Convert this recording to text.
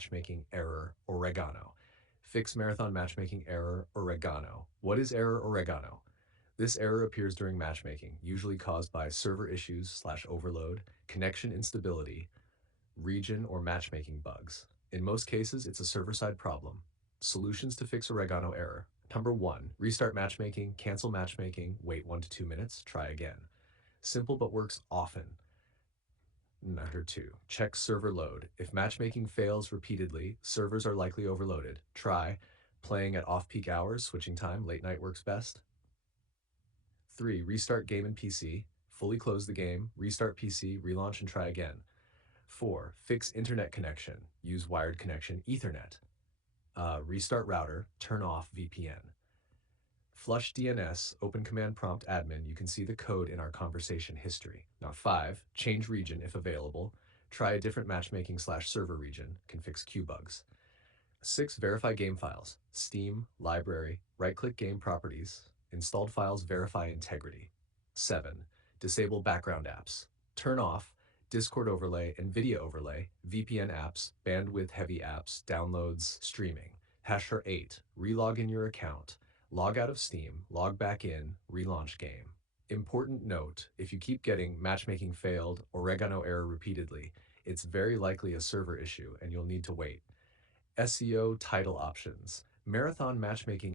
matchmaking error Oregano. Fix marathon matchmaking error Oregano. What is error Oregano? This error appears during matchmaking, usually caused by server issues/overload, connection instability, region, or matchmaking bugs. In most cases, it's a server-side problem. Solutions to fix Oregano error. Number 1. Restart matchmaking, cancel matchmaking, wait 1 to 2 minutes, try again. Simple but works often. Number 2. Check server load. If matchmaking fails repeatedly, servers are likely overloaded. Try playing at off-peak hours, switching time, late night works best. 3. Restart game and PC. Fully close the game, restart PC, relaunch and try again. 4. Fix internet connection. Use wired connection, Ethernet. Restart router, turn off VPN. Flush DNS, open command prompt admin. You can see the code in our conversation history. Now 5. Change region if available. Try a different matchmaking/server region. Can fix queue bugs. 6. Verify game files. Steam, library, right-click game properties. Installed files verify integrity. 7. Disable background apps. Turn off Discord overlay and video overlay, VPN apps, bandwidth-heavy apps, downloads, streaming. Hasher 8. Relog in your account. Log out of Steam, log back in, relaunch game. Important note, if you keep getting matchmaking failed, Oregano error repeatedly, it's very likely a server issue and you'll need to wait. SEO title options. Marathon matchmaking